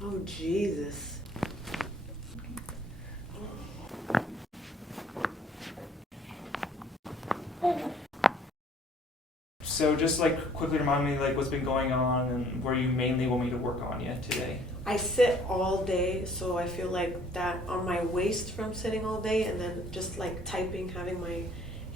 Oh, Jesus. So just like quickly remind me like what's been going on and where you mainly want me to work on you today. I sit all day, so I feel like that on my waist from sitting all day, and then just like typing, having my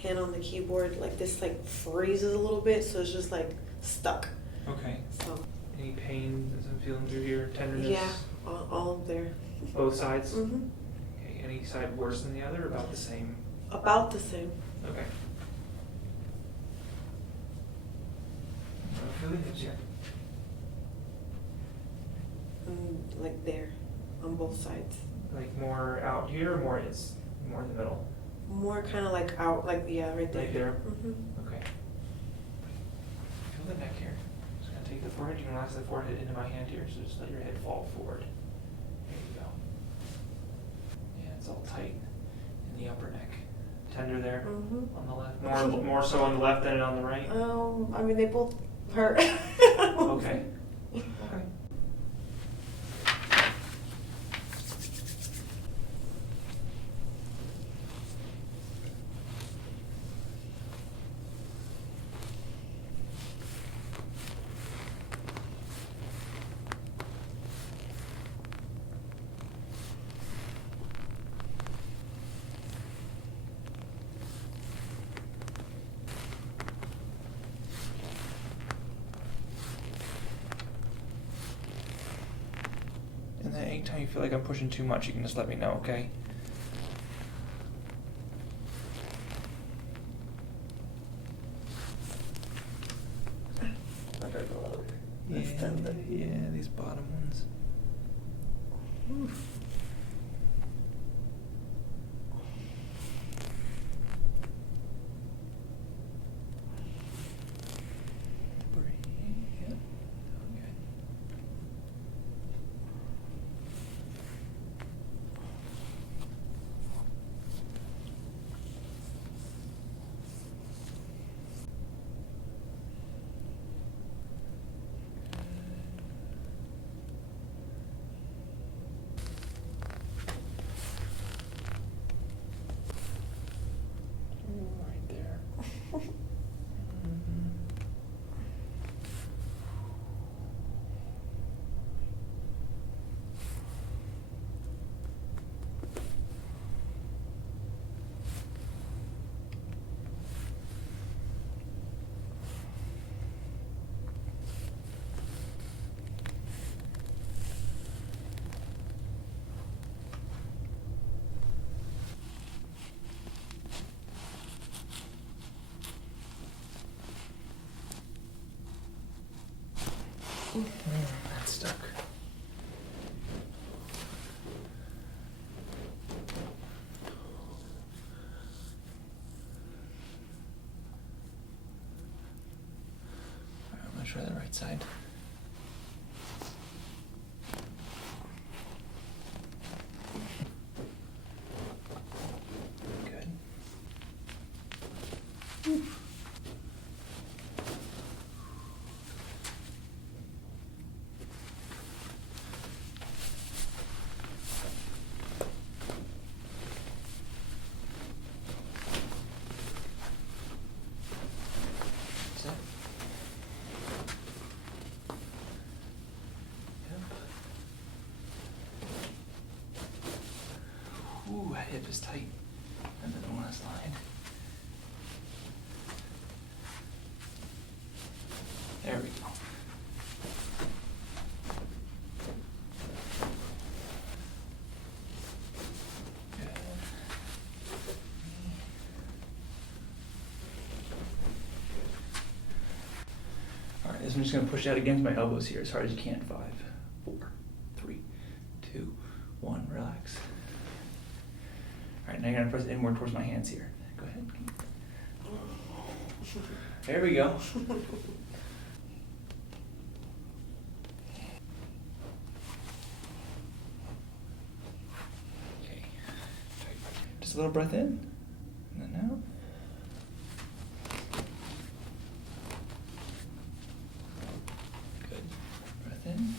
hand on the keyboard, like this like freezes a little bit, so it's just like stuck. Okay. So Any pain as I'm feeling through here? Tenderness? yeah, all there. Both sides? Mhm. Okay. Any side worse than the other or about the same? About the same. Okay. I feel the hips here. Like there, on both sides. Like more out here or more in the middle? More kind of like out, like yeah, right there. Right there? Mhm. Okay. Feel the neck here. Just gonna take the forehead. You can relax the forehead into my hand here, so just let your head fall forward. There you go. Yeah, it's all tight in the upper neck. Tender there Mhm. on the left. More so on the left than on the right. I mean they both hurt. Okay. Okay. And then anytime you feel like I'm pushing too much, you can just let me know, okay? Yeah, these bottom ones. Breathe. Yeah. Okay. Right there. Mhm. That's stuck. Alright, I'm gonna try the right side. Good. That's it. Yep. Ooh, that hip is tight. And then the last line. There we go. Good. All right, this I'm just gonna push out against my elbows here as hard as you can. 5, 4, 3, 2, 1. Relax. All right, now you're gonna press inward towards my hands here. Go ahead. There we go. Okay. Just a little breath in, and then out. Good. Breath in.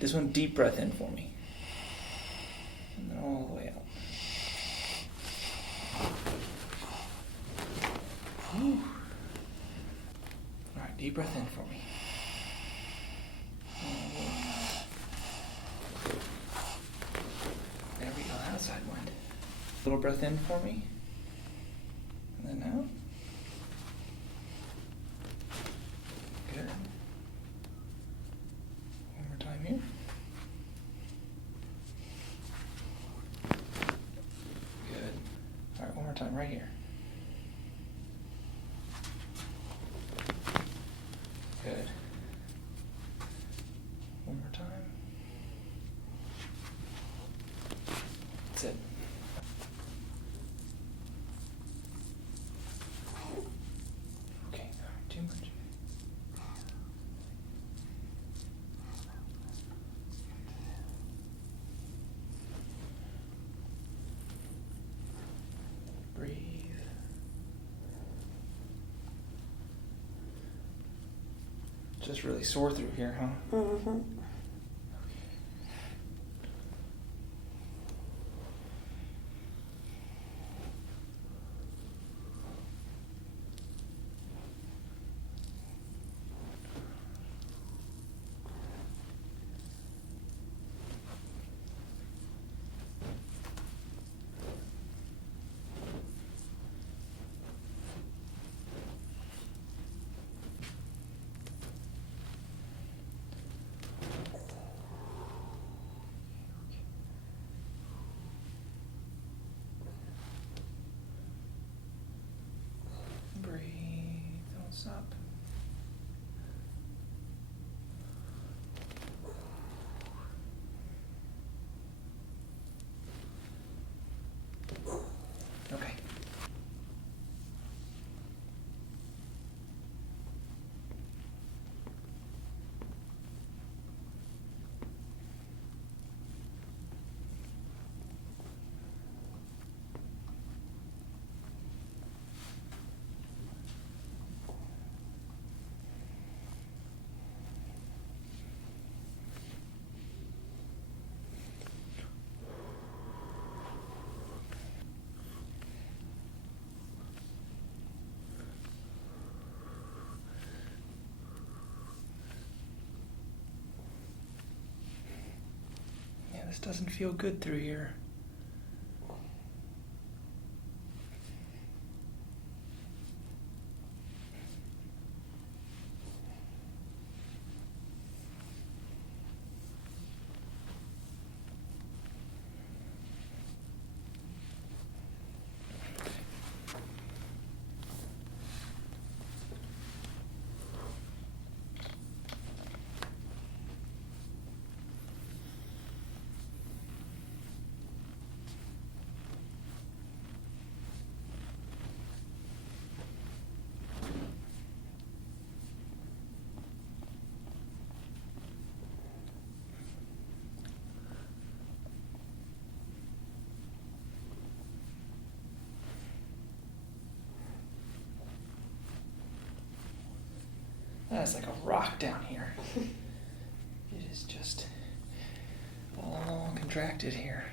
This one, deep breath in for me. And then all the way out. Whew. All right, deep breath in for me. There we go, outside wind. Little breath in for me. And then out. Good. One more time here. Good. All right, one more time right here. Good. One more time. That's it. Okay, too much. Breathe. Just really sore through here, huh? Mm-hmm. Breathe, don't stop. Okay. Yeah, this doesn't feel good through here. That's like a rock down here. It is just all contracted here.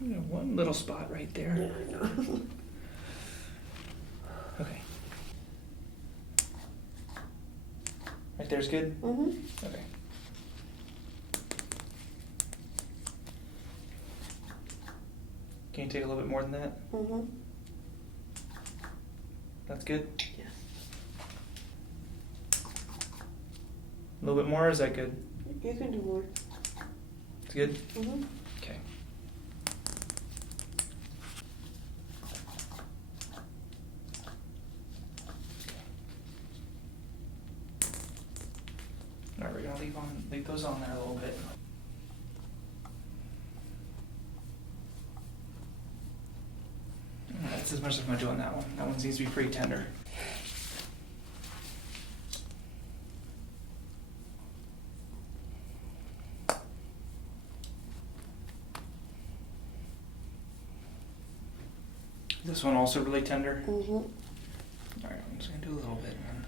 One little spot right there. Yeah, I know. Okay. Right there's good? Mhm. Okay. Can you take a little bit more than that? Mhm. That's good? Yeah. A little bit more, or is that good? You can do more. It's good? Mhm. Okay. Alright, we're gonna leave those on there a little bit. That's as much as I'm gonna do on that one. That one seems to be pretty tender. This one also really tender. Mhm. Alright, I'm just gonna do a little bit, man.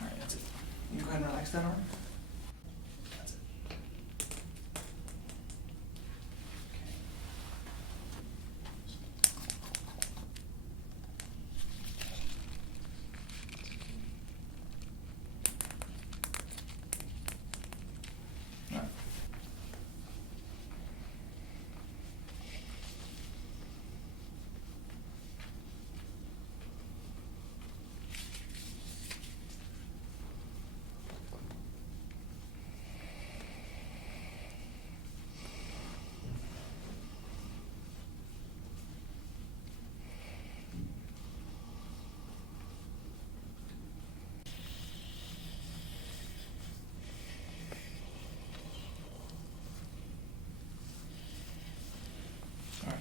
Alright, that's it. You can go ahead and relax that arm. That's it. Okay. Alright. Alright.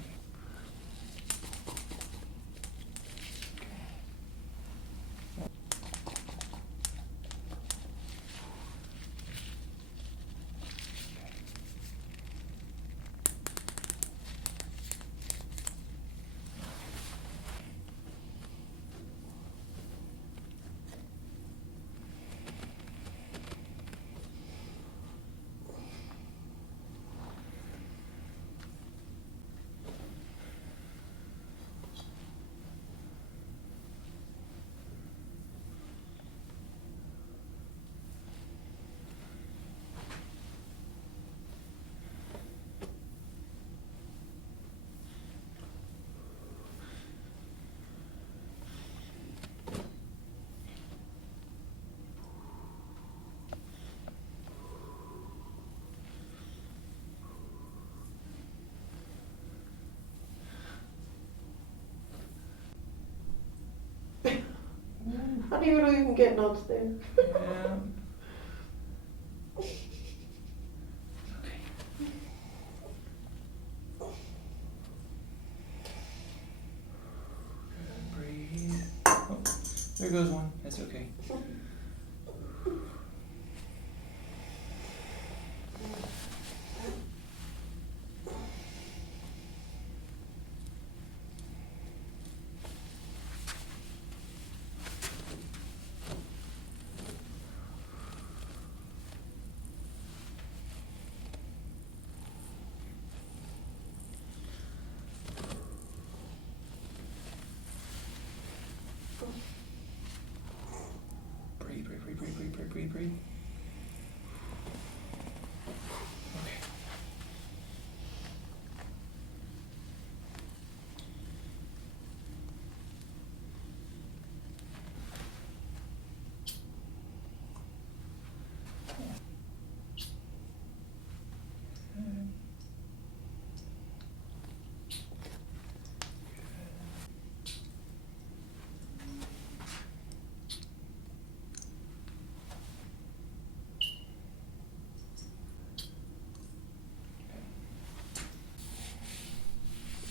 How do you know you can get nuts there? Yeah. Okay. Good, breathe. Oh, there goes one. That's okay. Breathe, breathe, breathe, breathe, breathe, breathe, breathe, breathe. Okay.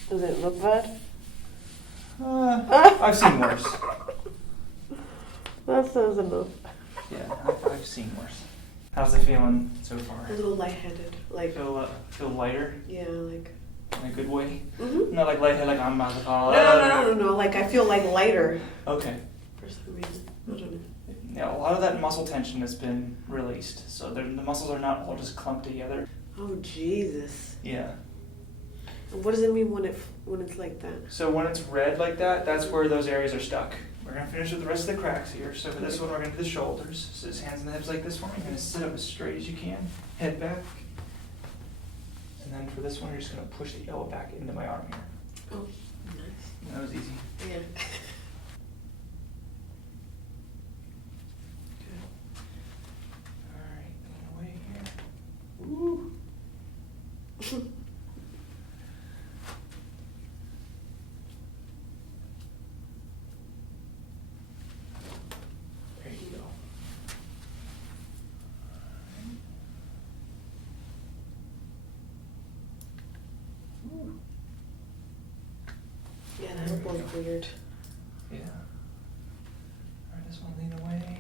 Does it look bad? I've seen worse. That says enough. Yeah, I've seen worse. How's it feeling so far? A little lightheaded. Like, Feel lighter? yeah, like In a good way? Mm-hmm. Not like lightheaded, like I'm about to fall No, out. no. Like I feel like lighter Okay. for some reason. I don't know. Yeah, a lot of that muscle tension has been released, so the muscles are not all just clumped together. Oh Jesus! Yeah. And what does it mean when it's like that? So when it's red like that, that's where those areas are stuck. We're gonna finish with the rest of the cracks here. So for this one, we're gonna do the shoulders. So just hands on the hips like this for me. You're gonna sit up as straight as you can, head back. And then for this one, you're just gonna push the elbow back into my arm here. Oh, nice. That was easy. Yeah. All right, lean away here. Woo. There you go. Woo. Yeah, that elbow's weird. Yeah. All right, this one lean away.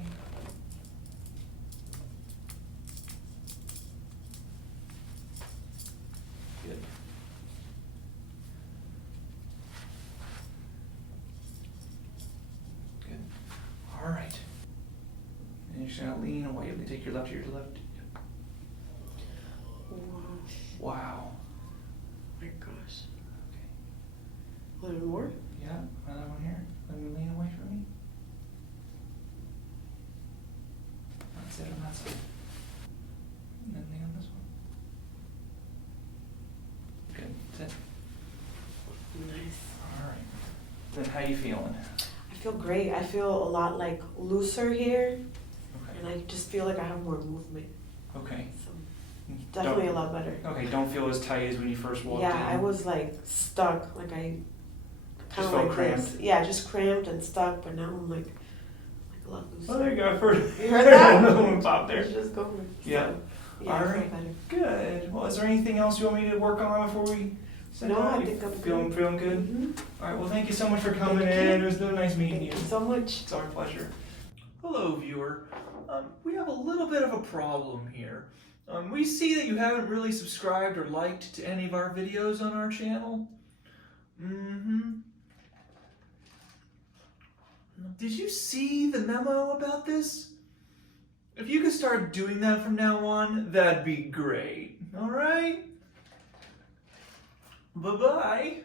Good. Good. All right. And you're just gonna lean away. Take your left to your left. Wow. Wow. My gosh. Okay. A little more? Yeah, another one here. Let me lean away from me. That's it on that side. And then lean on this one. Good. That's it. Nice. All right. Then how you feeling? I feel great. I feel a lot like looser here, Okay. and I just feel like I have more movement. Okay. So definitely Don't- a lot better. Okay, don't feel as tight as when you first walked in. Yeah, I was like stuck. Like I Just kind of felt like cramped? this. Yeah, just cramped and stuck. But now I'm like a lot looser. Oh, there you go. I heard, You heard that? another one pop there. It's just going. Yeah. Yeah, All I feel right. better. Good. Well, is there anything else you want me to work on before we send No, out? I You think I'm feeling, good. feeling good? Mhm. All right. Well, thank you so much for coming Thank you. in. It was so nice meeting Thank you. you so much. It's our pleasure. Hello, viewer. We have a little bit of a problem here. We see that you haven't really subscribed or liked to any of our videos on our channel. Did you see the memo about this? If you could start doing that from now on, that'd be great. All right? Bye-bye.